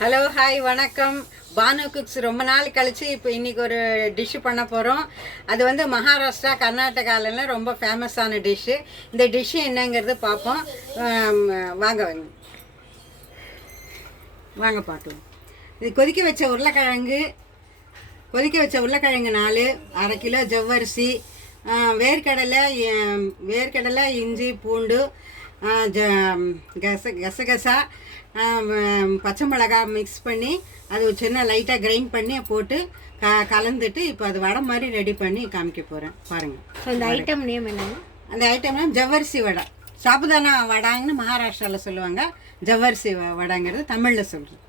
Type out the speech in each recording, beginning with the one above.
Hello hi வணக்கம். Banu cooks ரொம்ப நாள் கழித்து இப்போ இன்றைக்கி ஒரு டிஷ்ஷு பண்ண போகிறோம். அது வந்து மகாராஷ்டிரா கர்நாடகாலலாம் ரொம்ப ஃபேமஸான டிஷ்ஷு. இந்த டிஷ்ஷு என்னங்கிறது பார்ப்போம். வாங்க வாங்க வாங்க பார்க்கலாம். இது கொதிக்க வச்ச உருளைக்கிழங்கு 4, அரை கிலோ ஜவ்வரிசி, வேர்க்கடலை, இஞ்சி பூண்டு, கசகசா, பச்சை மிளகாய் மிக்ஸ் பண்ணி அது ஒரு சின்ன லைட்டாக கிரைண்ட் பண்ணி போட்டு கலந்துட்டு இப்போ அது வடை மாதிரி ரெடி பண்ணி காமிக்க போகிறேன் பாருங்கள். அந்த ஐட்டம் நேம் என்ன? அந்த ஐட்டம் நேம் ஜவ்வரிசி வடை. சாபுதானா வடாங்கன்னு மகாராஷ்டிராவில் சொல்லுவாங்க. ஜவ்வரிசி வடைங்கிறது தமிழில் சொல்கிறது.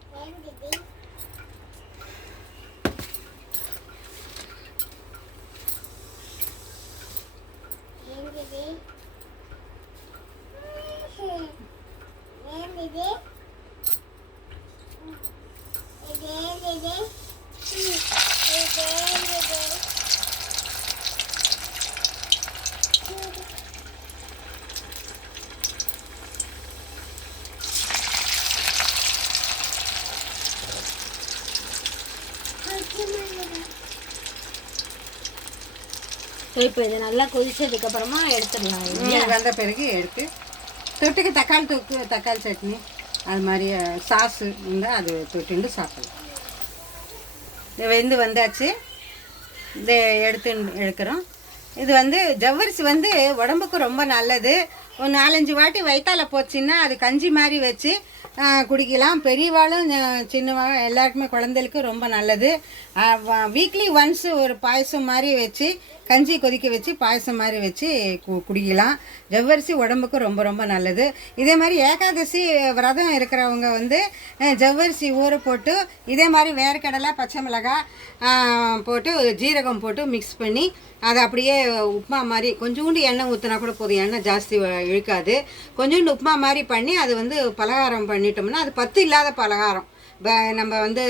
இப்போ இது நல்லா கொதிச்சதுக்கு அப்புறமா எடுத்துடலாம். வந்த பிறகு எடுத்து தொட்டுக்கு தக்காளி சட்னி அது மாதிரி சாஸு இருந்தால் அது தொட்டுண்டு சாப்பிடலாம். வெந்து வந்தாச்சு. இதை எடுக்கிறோம். இது வந்து ஜவ்வரிசி வந்து உடம்புக்கு ரொம்ப நல்லது. ஒரு 4-5 வாட்டி வயிற்றால போச்சுன்னா அது கஞ்சி மாதிரி வச்சு குடிக்கலாம். பெரியவாளும் சின்னவாளும் எல்லாருக்குமே குழந்தைகளுக்கு ரொம்ப நல்லது. வீக்லி ஒன்ஸ் ஒரு பாயசம் மாதிரி வச்சு கஞ்சி கொதிக்க வச்சு பாயசம் மாதிரி வச்சு குடிக்கலாம். ஜவ்வரிசி உடம்புக்கு ரொம்ப ரொம்ப நல்லது. இதே மாதிரி ஏகாதசி விரதம் இருக்கிறவங்க வந்து ஜவ்வரிசி ஊற போட்டு இதே மாதிரி வேர்க்கடலை, பச்சை மிளகாய் போட்டு ஜீரகம் போட்டு மிக்ஸ் பண்ணி அதை அப்படியே உப்புமா மாதிரி கொஞ்சோண்டு எண்ணெய் ஊற்றினா கூட போதும். எண்ணெய் ஜாஸ்தி இழுக்காது. கொஞ்சோண்டு உப்புமா மாதிரி பண்ணி அது வந்து பலகாரம் பண்ணிட்டோம்னா அது பத்து இல்லாத பலகாரம். நம்ம வந்து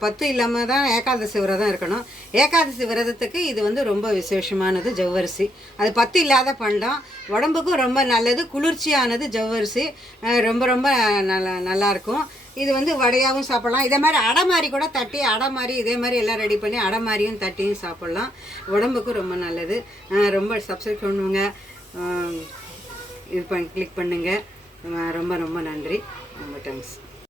பத்து இல்லாமல் தான் ஏகாதசி விரதம் இருக்கணும். ஏகாதசி விரதத்துக்கு இது வந்து ரொம்ப விசேஷமானது ஜவ்வரிசி. அது பத்து இல்லாத பண்டம். உடம்புக்கும் ரொம்ப நல்லது, குளிர்ச்சியானது ஜவ்வரிசி. ரொம்ப ரொம்ப நல்லாயிருக்கும். இது வந்து வடையாகவும் சாப்பிட்லாம். இதே மாதிரி அடை மாதிரி கூட தட்டி அடை மாதிரி இதே மாதிரி எல்லாம் ரெடி பண்ணி அடை மாதிரியும் தட்டியும் சாப்பிட்லாம். உடம்புக்கும் ரொம்ப நல்லது. ரொம்ப சப்ஸ்கிரைப் பண்ணுங்க, இது கிளிக் பண்ணுங்கள். ரொம்ப ரொம்ப நன்றி. ரொம்ப தேங்க்ஸ்.